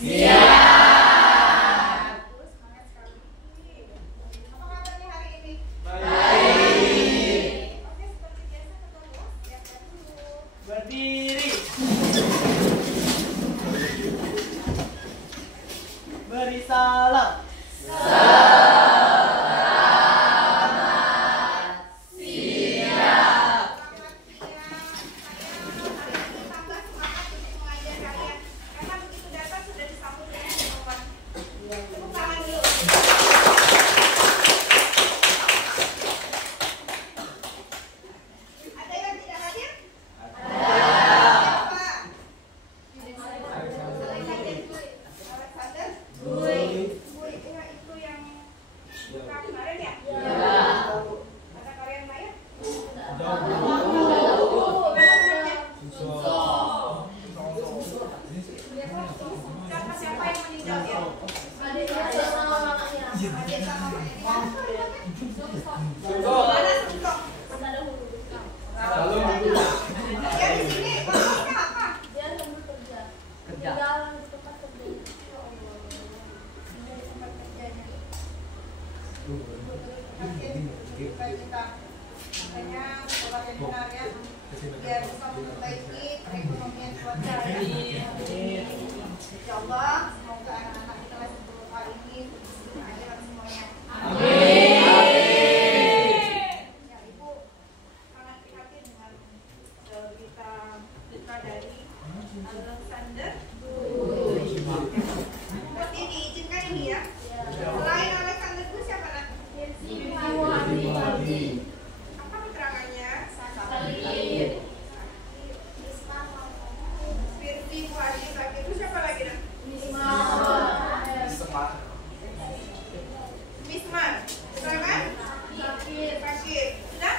Siap. Semangat sekali. Apa kabarnya hari ini? Baik. Oke, seperti biasa ketemu. Siapkan dulu. Berdiri. Beri salam. Selamat siang. Saya hari ini tambah semangat untuk mengajar kalian. Karena begitu datang sudah disambut dengan senyuman. Tepuk tangan dulu. Ada yang tidak hadir? Siapa? Alexander? Bui, ya, itu yang buka kemarin ya? Kata kalian Maya? Siapa yang meninggal ya? Adik sama mamanya. Mana Sungkong? Dia di sini posisinya apa? Ya Allah. Ini di tempat kerjanya. Kita makanya sekolah yang benar ya, biar bisa memperbaiki perekonomian keluarga ya. Insya Allah semoga anak-anak kita kelas 10 kali ini bersih akhirat semuanya. Ya, Ibu sangat prihatin dengan berita duka dari Alexander. Berarti diizinkan ini ya. Selain Alexander itu siapa nak? Apa keterangannya? Firti, Fuadi, Sakit itu siapa lagi nak? Mismar. Keterangan? Sakit. Sudah?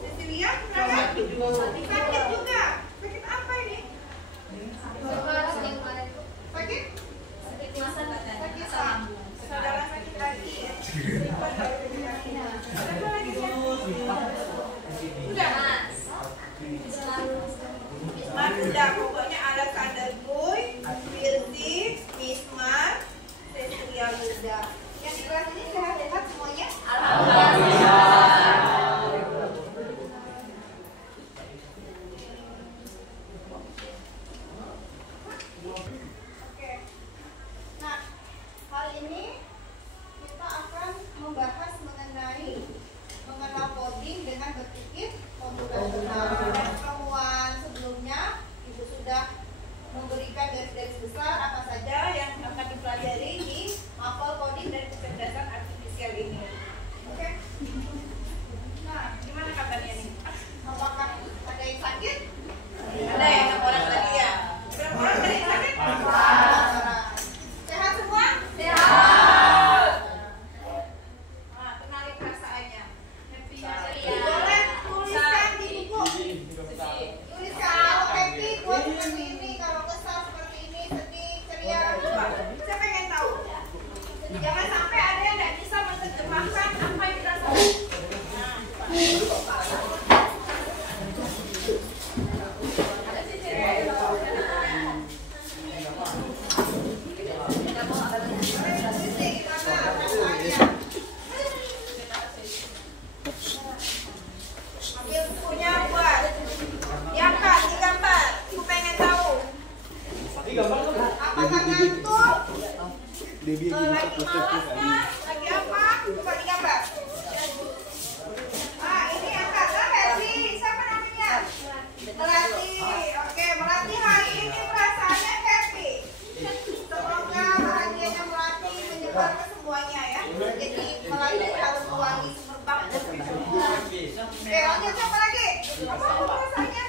Cecilia, keterangan? Sakit juga. Sakit apa ini? Sakit? Sakit saudara sakit lagi ya. Ada lagi ya? Sudah. Mismar sudah, pokoknya Alexander Boy, Firti, Mismar, Cecilia sudah. Yang di kelas ini sehat-sehat semuanya? Oke. Nah, hari ini kita akan membahas mengenai mengenal coding dengan berpikir komputasional. Dan pertemuan sebelumnya Ibu sudah memberikan garis-garis besar apa saja yang akan dipelajari di mapel coding dan kecerdasan artifisial ini. Oke? Nah, gimana kabarnya nih? Apakah ada yang sakit? Ada ya, 6 orang tadi ya. Berapa orang tadi yang sakit? 4 orang. Sehat semua? Sehat. Nah, kenali perasaannya. Boleh tuliskan di buku. Tuliskan kalau happy, buat seperti ini. Kalau kesal seperti ini, sedih, ceria. Coba, saya pengen tahu. Jangan sampai ada yang tidak bisa menerjemahkan apa yang dirasakan. Ambil bukunya buat diangkat, digambar. Ibu pengen tahu. Apakah ngantuk? Lagi malas kah? Lagi apa? Coba digambar. Ah, ini angkat. Melati, siapa namanya? Melati. Oke, Melati hari ini perasaannya happy. Semoga bahagianya Melati menyebar ke semuanya ya. Jadi Melati harus wangi semerbak. Oke, lanjut siapa lagi? Apa perasaannya?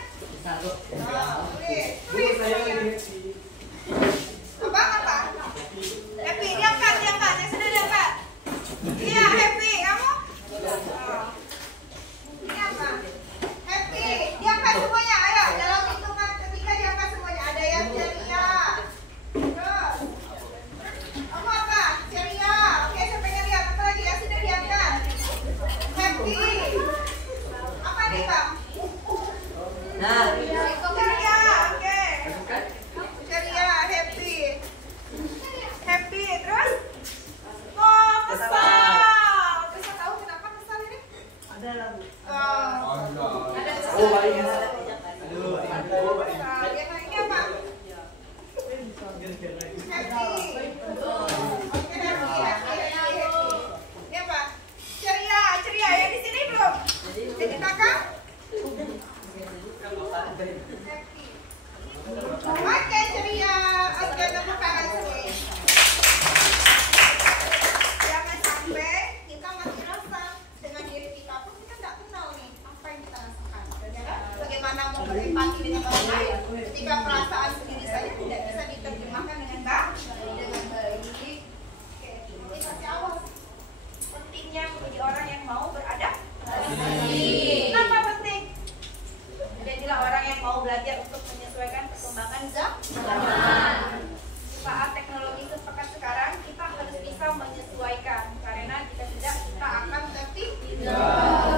Tulis. Abang apa? Happy, diangkat. Yang sudah diangkat. Iya, happy. Kamu? Ini apa? Happy, diangkat semuanya. Ayo, dalam hitungan ketiga diangkat semuanya. Ada yang ceria. Terus. Kamu apa? Ceria. Oke, saya pengen lihat. Apa lagi yang sudah diangkat? Happy. Apa nih, Bang? Nah, Ada lah Bu. Ada besar. Oh, baik. Aduh, Ada besar. Yang lainnya apa? Happy. Oke, happy. Ini apa? Ceria, ceria. Yang di sini belum? Jadi kakak? Happy. Oke, ceria. Oke, tepuk tangan sini. Jangan sampai kita masih rasa dengan diri kita pun kita nggak kenal nih apa yang kita rasakan. Ya kan? Bagaimana mau berempati dengan orang lain ketika perasaan sendiri saja tidak bisa diterjemahkan dengan baik. Oke, ini kasih awas. Pentingnya menjadi orang yang mau beradaptasi. Kenapa penting? Jadilah orang yang mau belajar untuk menyesuaikan perkembangan zaman. Saat teknologi sepekan sekarang, kita harus bisa menyesuaikan. Karena jika tidak, kita akan tertinggal.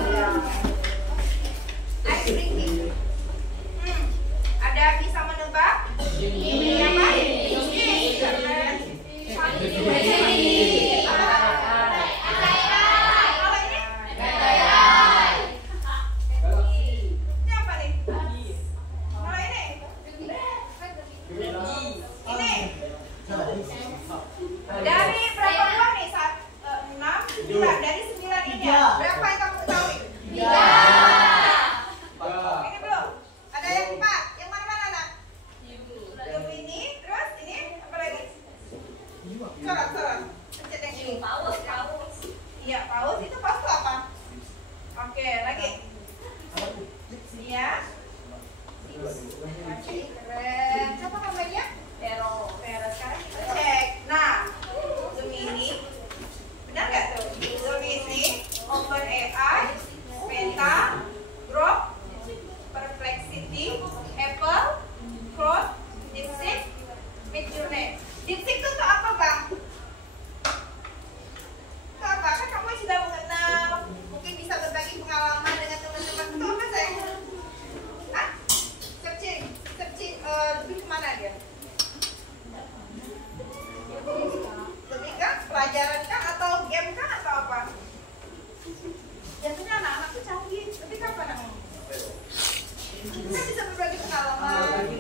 Ice breaking. Ada bisa menebak? Siapa? Dari berapa buah nih? 6, 9. Dari 9 ini ya. Berapa yang kamu ketahui? 3. Ini belum? Ada yang 4. Yang mana-mana nak? Belum ini. Terus ini apa lagi? Sorot. Pencet yang ini. Paus. Iya, paus. Itu paus itu apa? Oke, lagi. Iya. Oke, keren. Siapa namanya? Vero. Sekarang kita cek. Nah, Gemini. Benar nggak tuh? Gemini, OpenAI, Meta, Grok, Perplexity, Apple, Claude, DeepSeek, Midjourney. DeepSeek itu tuh apa bang? Itu apa? Kan kamu sudah mengenal, mungkin bisa berbagi pengalaman dengan teman-teman. Itu apa sayang? Hah? Searching, lebih kemana dia? Lebih ke pelajaran kah atau game kah atau apa? Biasanya anak-anak tuh canggih, tapi kapan nak? Kita bisa berbagi pengalaman.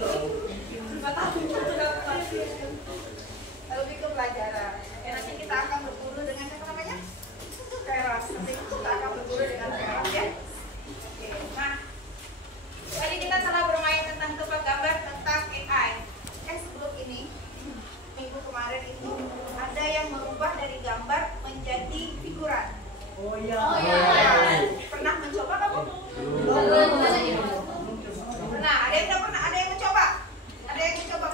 Lebih ke pelajaran. Ya, nanti kita akan berguru dengan apa namanya? Veros. Nanti kita akan berguru dengan Veros ya. Oke. Nah, tadi kita salah bermain tentang tebak gambar tentang AI. Sebelum ini minggu kemarin itu ada yang merubah dari gambar menjadi figuran. Oh iya. Pernah mencoba kamu? Pernah. Ada yang mencoba? Ada yang mencoba?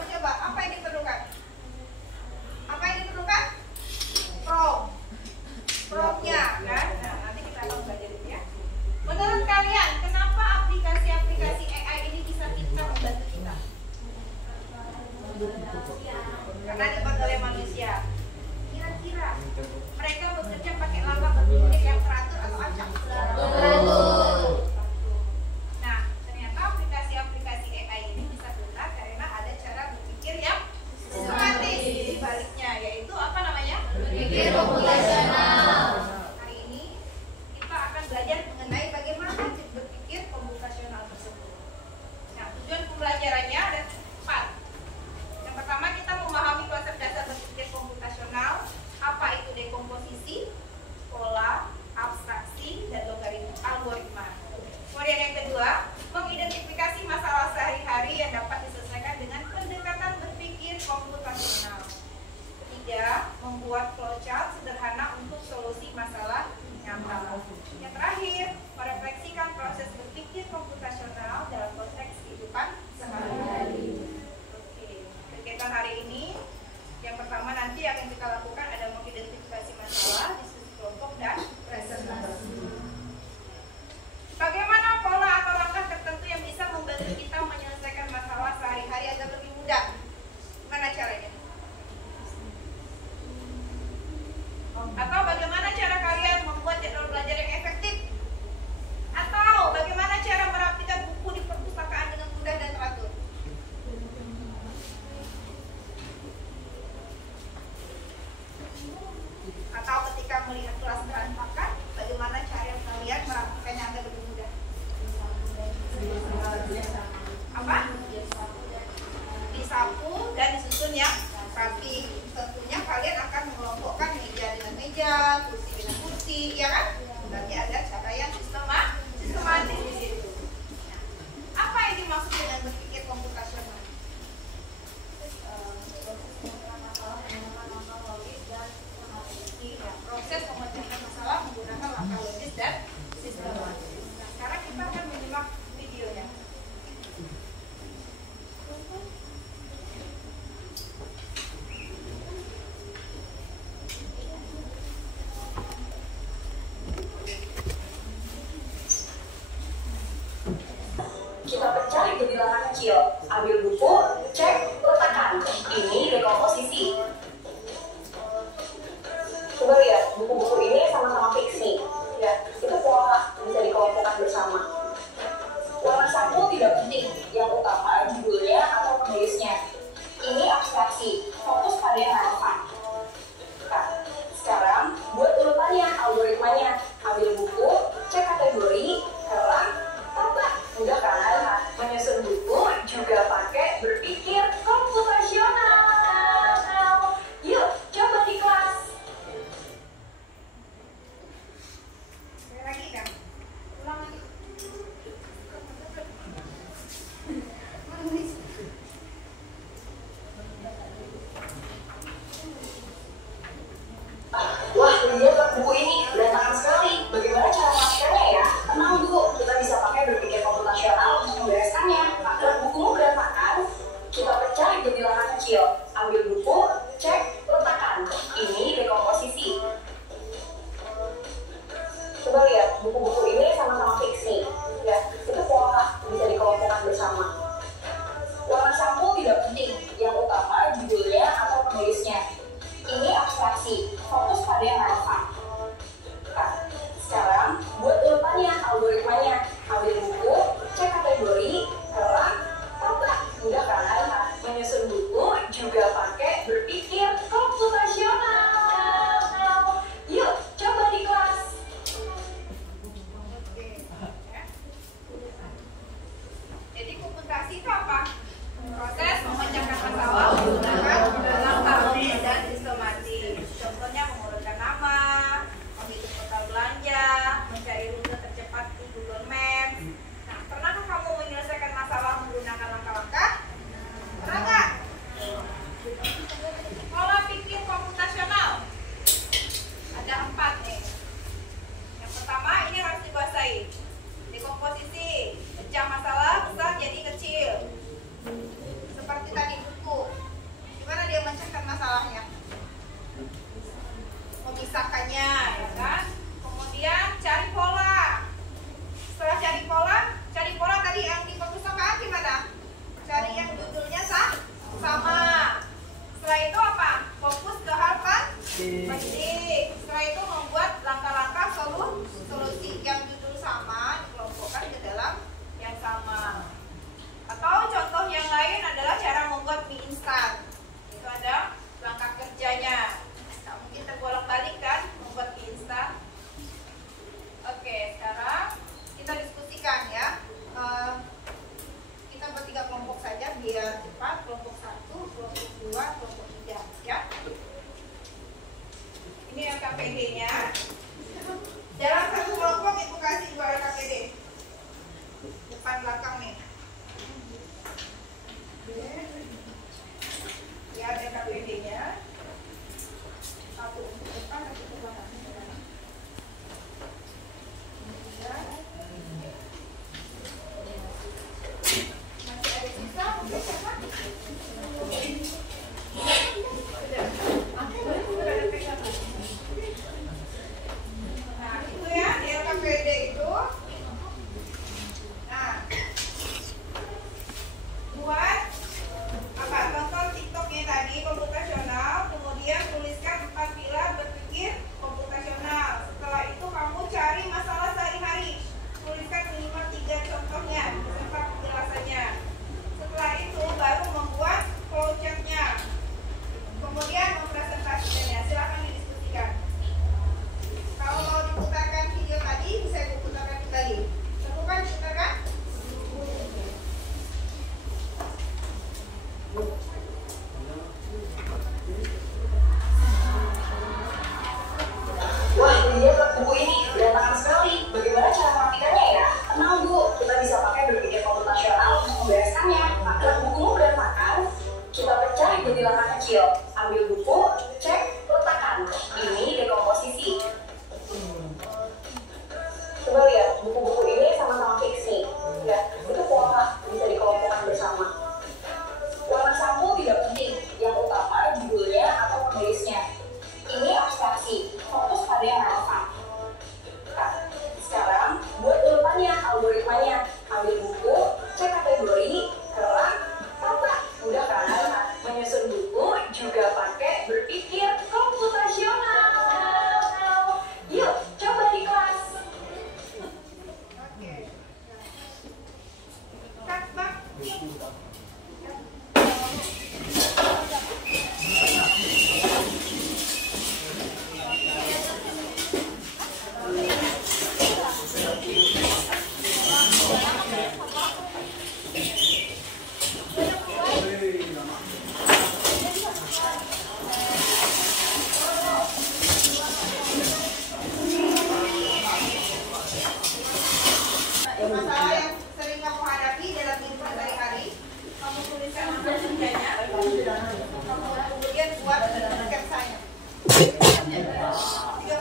Masalah yang sering kamu hadapi dalam kehidupan sehari-hari, kamu tuliskan nama kerjanya, kemudian buat sketsanya. 3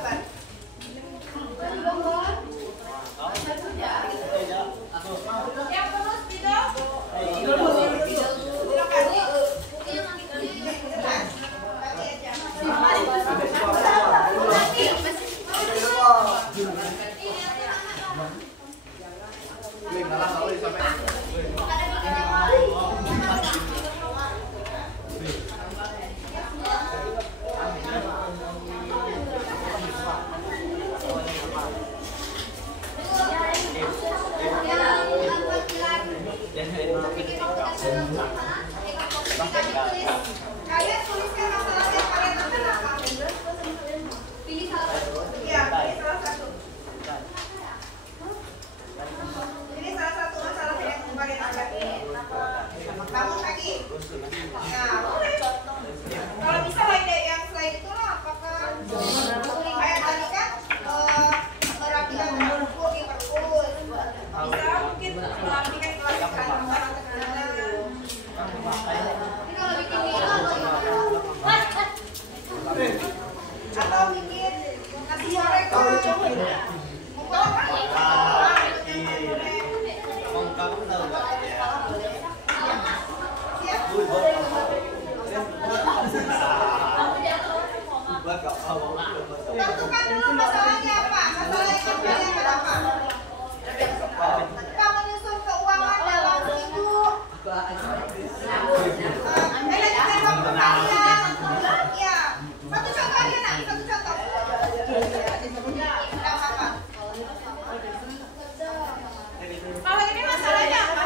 kali. Yang terus tidak. Kalian tuliskan masalah yang kalian akan apa? Pilih salah satu. Iya, pilih salah satu. Pilih salah satu masalah yang kalian hadapi. Bangun pagi. Nah, boleh. Kalau bisa yang selain itu lah, apakah kayak tadi kan merapikan perpus, bisa mungkin merapikan kelasikan barang tekanan. Atau bikin nasi goreng tentukan dulu masalahnya apa? Masalah yang kalian apa? Kita menyusun keuangan dalam hidup. Manajemen waktu kalian. Ya, satu contoh aja nak, satu contoh. Tidak apa. Kalau ini masalahnya apa?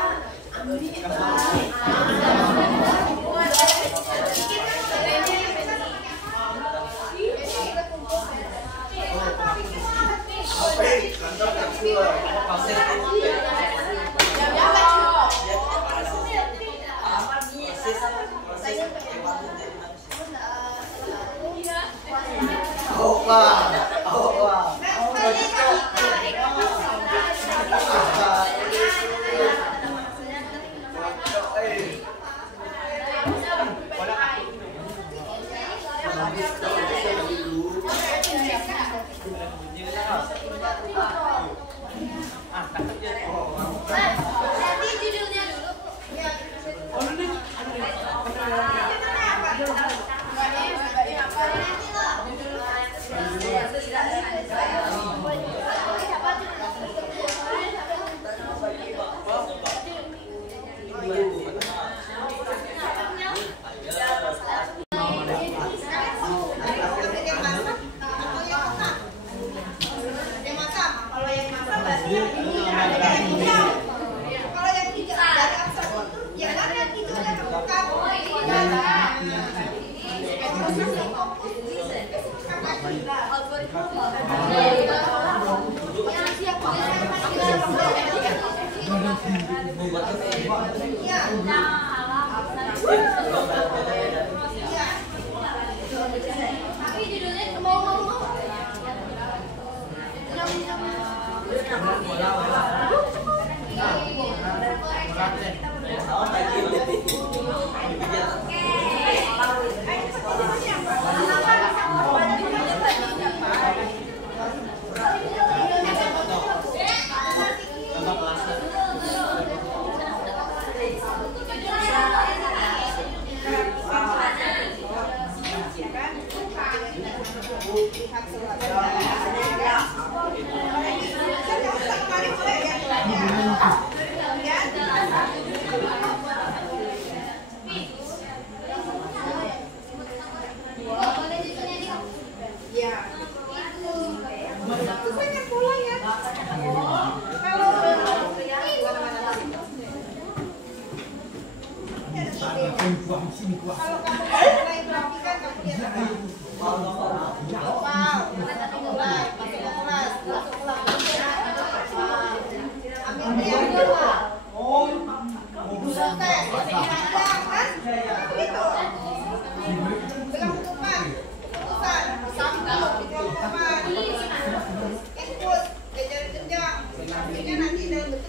Nanti dalam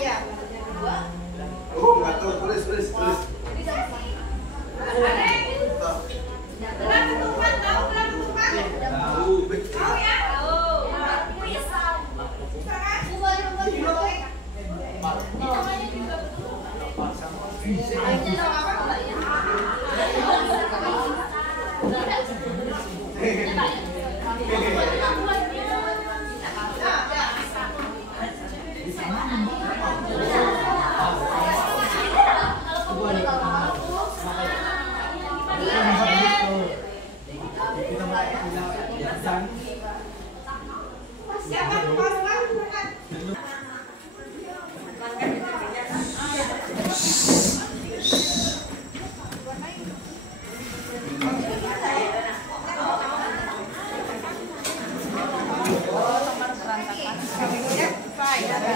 Iya. Oh, nggak tahu, tulis. Tahu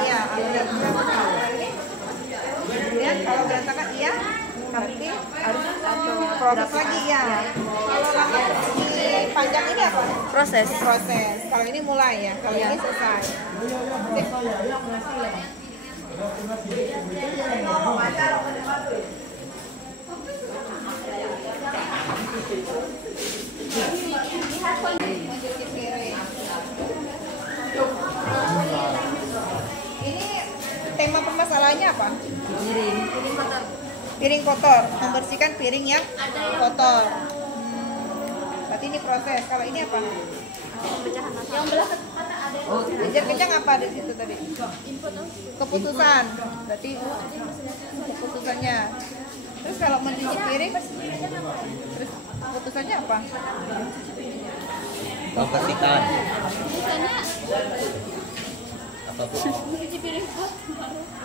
ya? Kemudian kalau berantakan iya, tapi harus proses lagi ya. Kalau lama ini panjang ini apa? Proses. Kalau ini mulai ya, kalau ini selesai. Ini tema permasalahannya apa? Piring kotor, membersihkan piring yang kotor. Berarti ini proses. Kalau ini apa? Yang belah kata ada. Belajar kencang apa di situ tadi? Keputusan. Berarti keputusannya. Terus kalau mencuci piring, terus keputusannya apa? Membersihkan.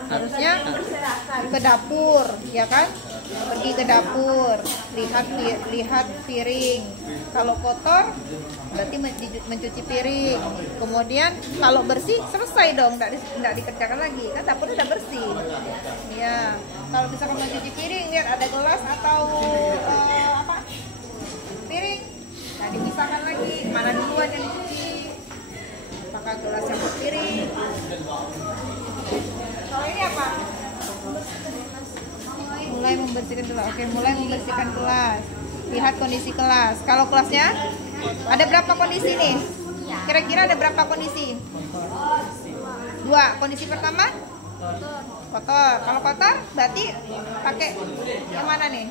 Harusnya ke dapur, ya kan? Pergi ke dapur, lihat piring. Kalau kotor, berarti mencuci piring. Kemudian kalau bersih, selesai dong, tidak dikerjakan lagi. Kan dapur udah bersih. Ya, kalau misalkan mencuci piring, lihat ada gelas atau piring, nah dipisahkan lagi. Mana duluan yang dicuci? Apakah gelas yang piring? Kalau ini apa? Mulai membersihkan kelas. Oke, mulai membersihkan kelas. Lihat kondisi kelas. Kalau kelasnya ada berapa kondisi nih? Kira-kira ada berapa kondisi? 2. Kondisi pertama? Kotor. Kalau kotor berarti pakai yang mana nih?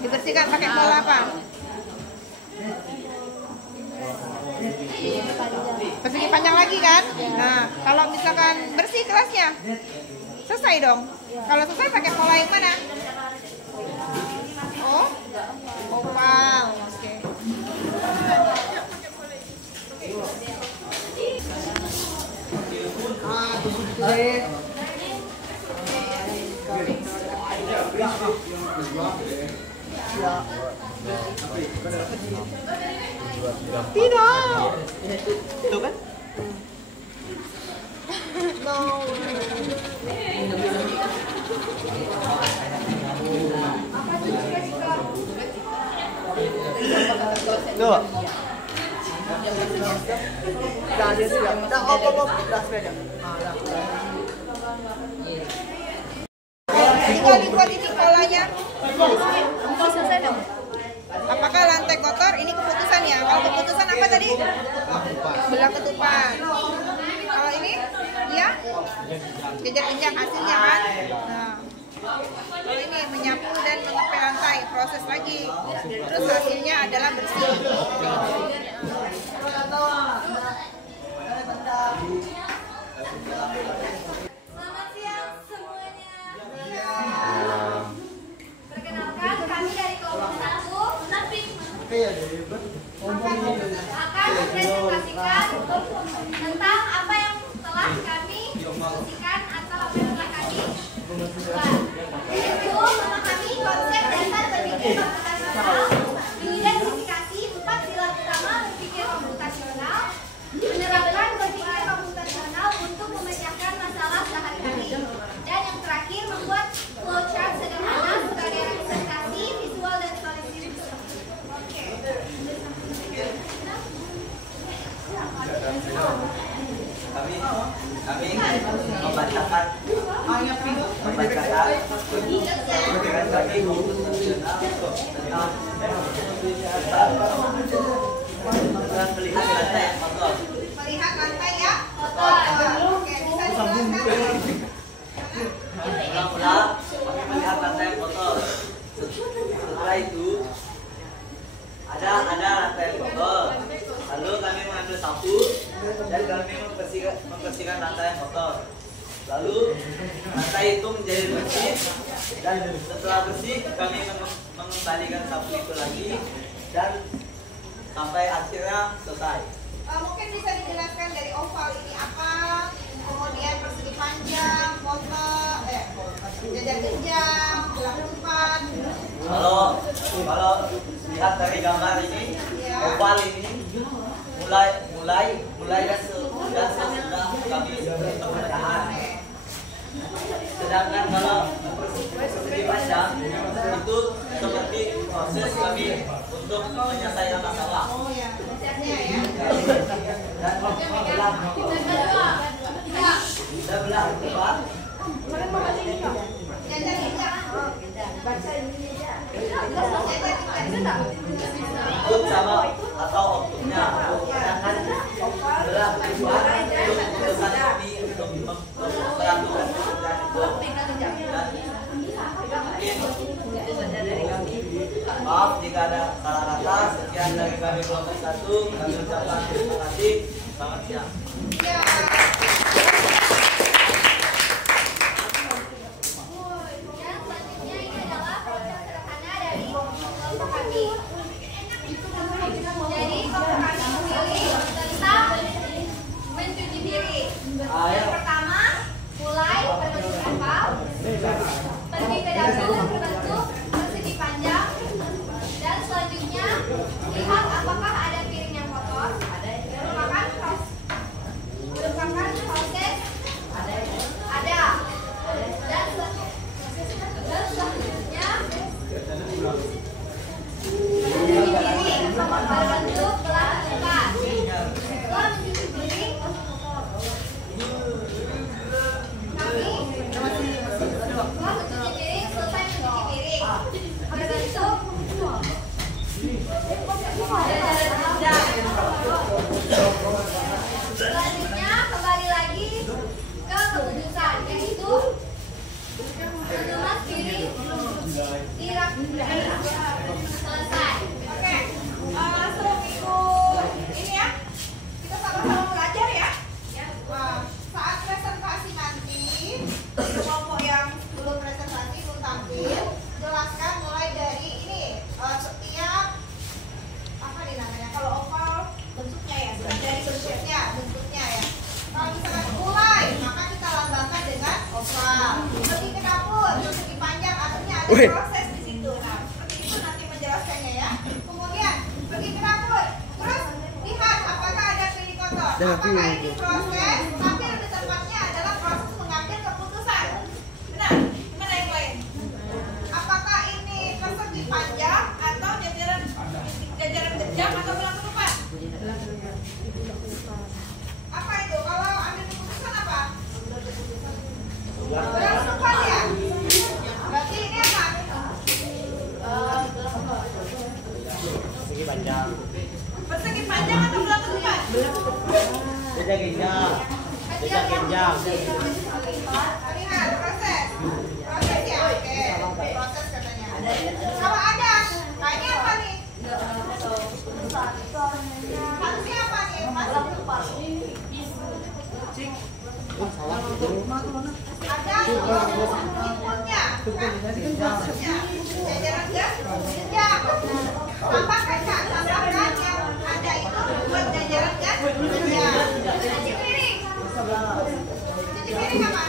Dibersihkan pakai bola apa? Persegi panjang lagi kan? Nah, kalau misalkan bersih kelasnya, selesai dong. Kalau selesai pakai pola yang mana? Oh, oval. Oke. Tidak. Itu kan? No. Tuh. Tinggal dibuat ini polanya. Selesai dong. Apakah lantai kotor? Ini keputusannya. Kalau keputusan apa tadi? Belah ketupat. Kalau ini, iya, jajar kencang hasilnya kan. Nah, kalau ini menyapu dan mengepel lantai, proses lagi. Terus hasilnya adalah bersih. Selamat siang semuanya. Perkenalkan, kami dari kelompok 1 Napping akan mempresentasikan tentang apa yang telah kami diskusikan atau apa yang telah kami buat. Yaitu memahami konsep dasar berpikir komputasional, mengidentifikasi 4 pilar utama berpikir komputasional, menerapkan berpikir komputasional untuk memecahkan masalah sehari-hari, dan yang terakhir membuat flowchart sederhana sebagai representasi visual dan lagi untuk melihat lantai yang kotor. Melihat lantai ya kotor. Oke, bisa dijelaskan? Ulang-ulang, kami melihat lantai yang kotor. Setelah itu ada lantai yang kotor. Lalu kami mengambil sapu dan kami membersihkan lantai yang kotor. Lalu lantai itu menjadi bersih dan setelah bersih kami mengembalikan sapu itu lagi dan sampai akhirnya selesai. Mungkin bisa dijelaskan dari oval ini apa, kemudian persegi panjang, jajar-jajar, belak-belakan. Kalau lihat dari gambar ini, oval ini mulai dan sesudah kami pemecahan. Sedangkan kalau persegi panjang itu seperti proses kami untuk menyelesaikan masalah. Oh ya, prosesnya ya. Dan belah depan ikut sama atau outputnya. Sedangkan belah kedua untuk keputusan kami untuk melakukan pekerjaan itu. Maaf jika ada salah kata. Sekian dari kami kelompok 1. Kami ucapkan terima kasih. Selamat siang. Yang selanjutnya ini adalah proses sederhana dari kelompok kami. Jadi kelompok kami memilih tentang mencuci piring. Yang pertama, mulai berbentuk oval, pergi ke dapur berbentuk persegi panjang, dan selanjutnya lihat apakah ada piring yang kotor. Merupakan proses ada. Dan selanjutnya mencuci piring berbentuk belah ketupat. Setelah mencuci piring, selesai mencuci piring berbentuk selanjutnya kembali lagi ke keputusan, yaitu mengemas piring di rak selesai. Oke, langsung ikut ini ya. Kita sama-sama belajar ya. Saat presentasi nanti, kelompok yang belum presentasi belum tampil, jelaskan mulai dari ini setiap apa nih namanya? Kalau oval bentuknya ya, dari bentuknya ya. Kalau misalkan mulai, maka kita lambangkan dengan oval. Pergi ke dapur, persegi panjang, artinya ada proses di situ. Nah, seperti itu nanti menjelaskannya ya. Kemudian pergi ke dapur, terus lihat apakah ada piring kotor. Apakah ini proses, tapi lebih tepatnya adalah proses mengambil keputusan. Benar? Gimana yang lain? Apakah ini persegi panjang atau jajaran kejam atau belah ketupat? Apa itu? Kalau ambil keputusan apa? Belah ketupat ya? Berarti ini apa? Persegi panjang. Persegi panjang atau belah ketupat? Jajar-jajar. Jajar-jajar. Lihat proses ya, oke, proses katanya. Kalau ada, kayaknya apa nih? Harusnya apa nih? Ada inputnya, jajaran jenjang. Tambahkan Kak, tambahkan yang ada itu buat jajaran jenjang. Cuci piring. Cuci piring apa?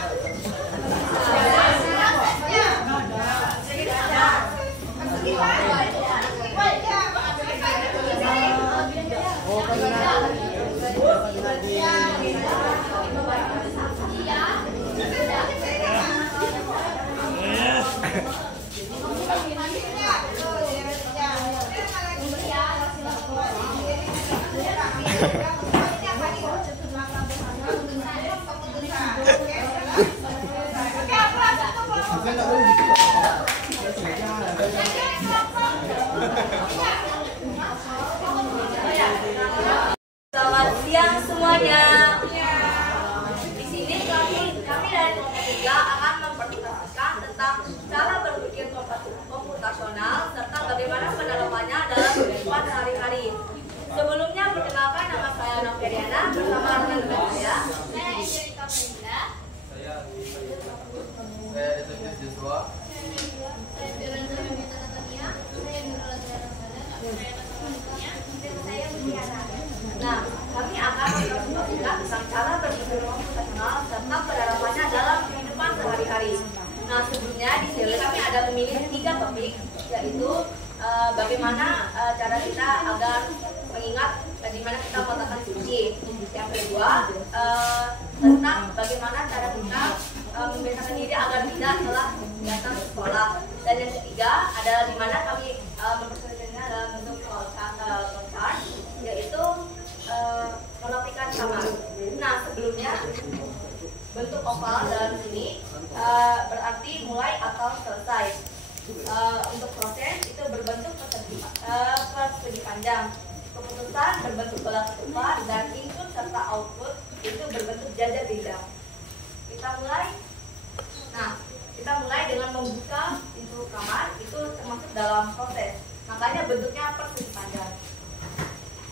Oke, Selamat siang semuanya. Di sini kami dari kelompok 3 akan mempresentasikan tentang cara berpikir komputasional serta bagaimana penerapannya dalam kehidupan sehari-hari. Sebelumnya perkenalkan, nama saya Noveriana bersama rekan-rekan saya. Saya Angelika Melinda. Saya Yusuf Joshua. Saya Firenze Yunita Natania. Saya Nurul saya Mutiara. Nah, kami akan mempresentasikan tentang cara berpikir komputasional serta penerapannya dalam kehidupan sehari-hari. Nah, sebelumnya di sini kami ada memilih 3 topik, yaitu bagaimana cara kita agar mengingat di mana kita meletakkan kunci. Yang kedua, tentang bagaimana cara kita membiasakan diri agar tidak telah datang ke sekolah. Dan yang ketiga adalah di mana kami mempresentasikannya dalam bentuk flowchart, yaitu merapikan kamar. Nah, sebelumnya bentuk oval dalam sini berarti mulai atau selesai. Untuk proses itu berbentuk persegi panjang. Keputusan berbentuk bola ketupat dan input serta output itu berbentuk jajar bidang. Kita mulai dengan membuka pintu kamar, itu termasuk dalam proses. Makanya bentuknya persegi panjang.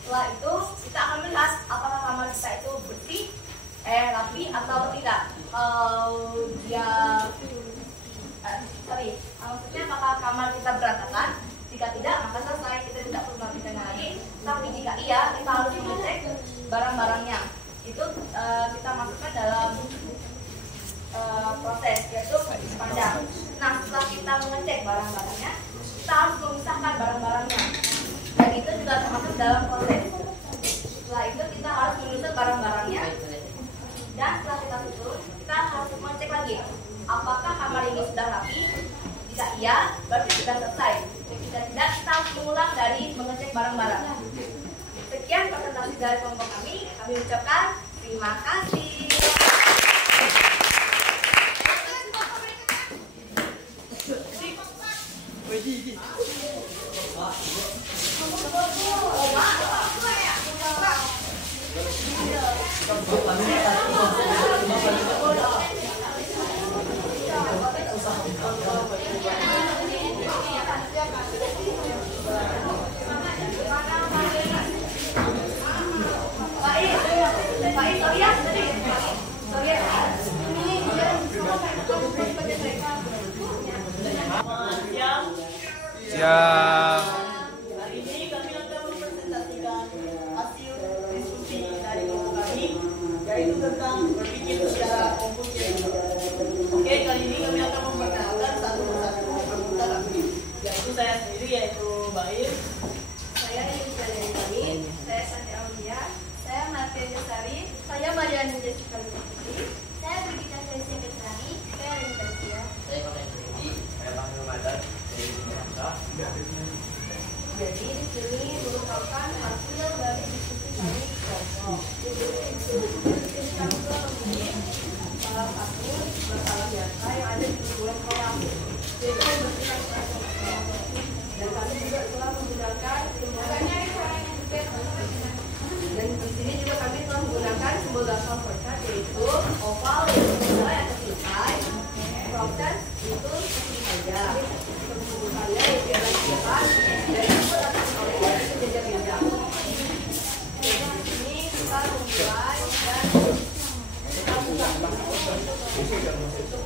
Setelah itu kita akan melihat apakah kamar kita itu bersih, rapi atau tidak. Maksudnya apakah kamar kita berantakan? Jika tidak, maka selesai, kita tidak perlu melakukannya lagi. Tapi jika iya, kita harus mengecek barang-barangnya. Itu kita masukkan dalam proses, yaitu panjang. Nah, setelah kita mengecek barang-barangnya, kita harus memisahkan barang-barangnya. Dan itu juga termasuk dalam proses. Setelah itu kita harus menyusun barang-barangnya. Dan setelah kita susun, kita harus mengecek lagi apakah kamar ini sudah rapi. Jika iya, berarti sudah selesai. Jika tidak, kita harus mengulang dari mengecek barang-barang. Sekian presentasi dari kelompok kami. Kami ucapkan terima kasih. Hari ini kami akan mempresentasikan hasil diskusi dari kelompok kami, yaitu tentang berpikir secara komputer. Oke, kali ini kami akan memperkenalkan satu persatu anggota kami, yaitu saya sendiri, yaitu Bair. Saya Yusuf Joshua. Saya Santi Aulia. Saya Martia Jasari. Saya Mariana Jessica Lutfi. Saya Brigita Felicia Petrani. Saya Rinta Sia. Saya Makan Jadi. Saya Bang Ramadan dari Indonesia. Jadi di sini merupakan hasil dari diskusi kami kelompok. Diskusi kami kelompok salah satu masalah biasa yang ada di sebuah sekolah, yaitu membersihkan kelas. Dan kami juga telah menggunakan dan di sini juga kami telah menggunakan simbol dasar flowchart, yaitu oval yang yang selesai, proses itu seperti saja, kebutuhannya yaitu adalah depan dan itu jajar bidang. Jadi di sini kita memulai dan kita buka untuk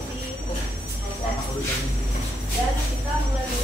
di proses dan kita mulai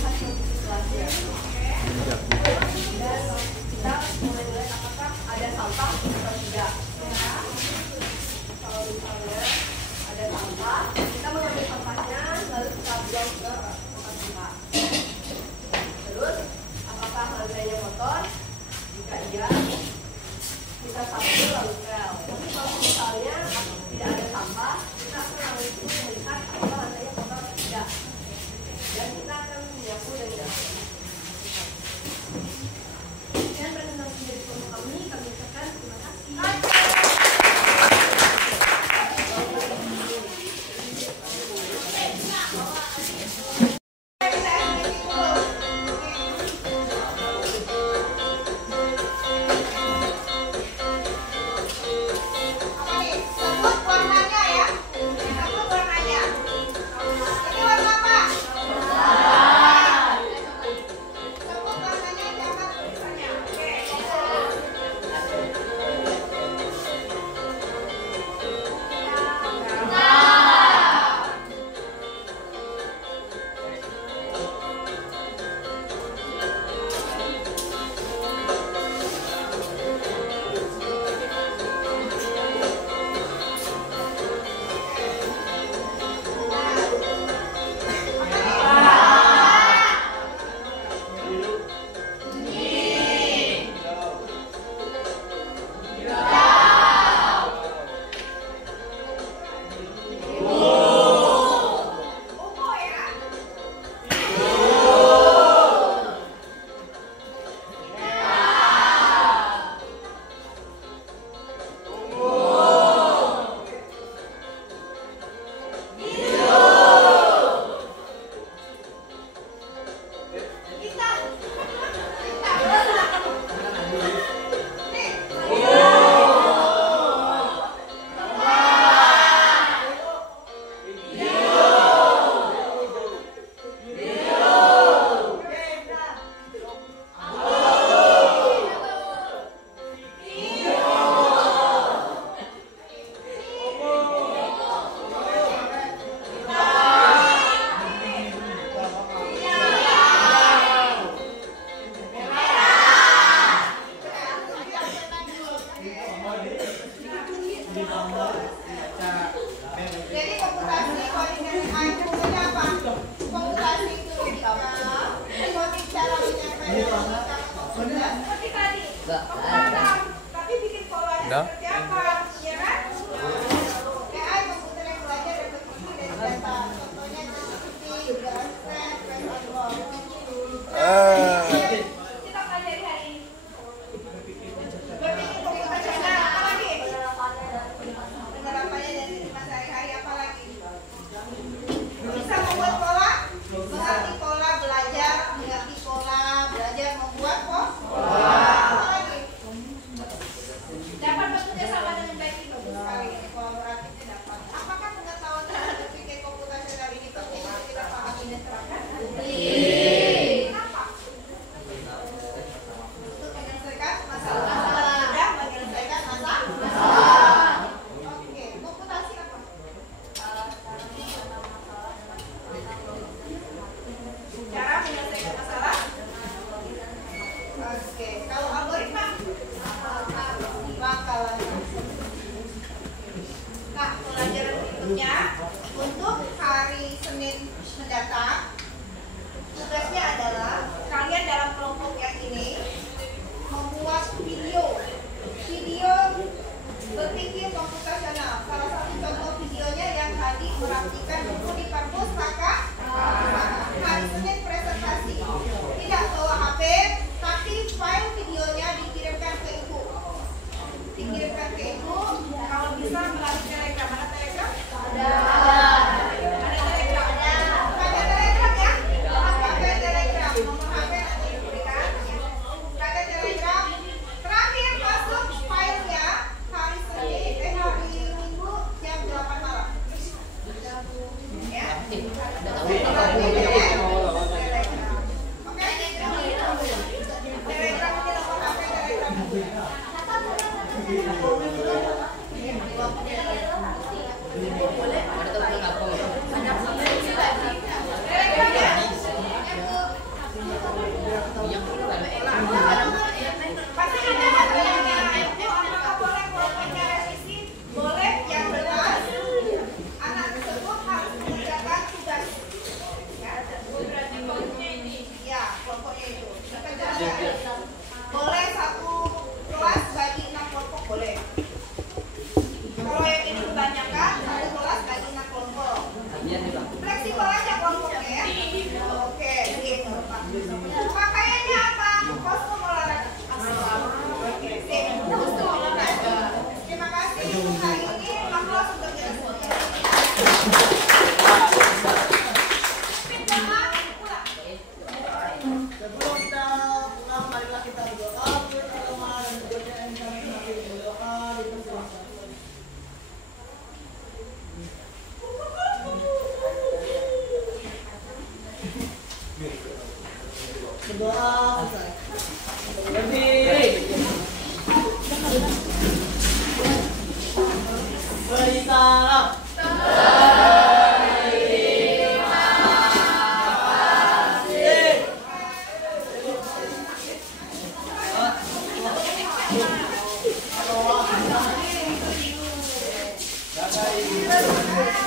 Seperti tadi. Pemutaran, tapi bikin polanya seperti apa, ya kan? AI komputer yang belajar dan berfungsi dari data. Contohnya seperti Grandstand, Grandstand. Kita pelajari hari ini. Berpikir komputasional apa lagi? Penerapannya dari kehidupan sehari-hari apa lagi? Bisa membuat pola, mengerti pola belajar, mengerti pola belajar membuat pola. Apa lagi? Dapat bekerja sama dengan baik itu sekali ini kolaboratifnya dapat. Apakah pengetahuan terhadap berpikir komputasional ini penting untuk kita pahami dan terapkan? Kenapa? Untuk menyelesaikan masalah. Mudah menyelesaikan masalah. Oke, komputasi apa? Cara menyelesaikan masalah. Oke, kalau algoritma langkah-langkah. Nah, pelajaran berikutnya untuk hari Senin mendatang, tugasnya adalah kalian dalam kelompok yang ini membuat video berpikir komputasional. Salah satu contoh videonya yang tadi merapikan buku di perpustakaan. Hari Senin presentasi. Tidak bawa HP, tapi file videonya dikirimkan ke ibu. Kalau bisa melalui Telegram. Ada Telegram? Ada Telegram. Pakai Telegram ya? Pakai Telegram. Nomor HP nanti diberikan. Pakai Telegram. Terakhir masuk filenya hari Minggu jam 8 malam. Ya? Oke? Telegram ini nomor HP Telegram. Pasti ada apakah boleh kelompoknya revisi? Boleh, yang jelas anak tersebut harus mengerjakan tugas. Ya, kelompoknya itu. Boleh satu kelas bagi 6 kelompok boleh. Kalau yang ini kebanyakan, satu kelas bagi 6 kelompok. Fleksibel aja kelompoknya ya. Oke, gitu. Pakaiannya apa? Kostum olahraga. Oke, sip. Kostum olahraga. Terima kasih untuk hari ini. Makhluk sudah jelas semuanya. Sebelum kita pulang, marilah kita berdoa. Pertolongan dan berdoa yang kami berdoa dipersilakan. Berdoa selesai. Berdiri. Beri salam. Terima kasih.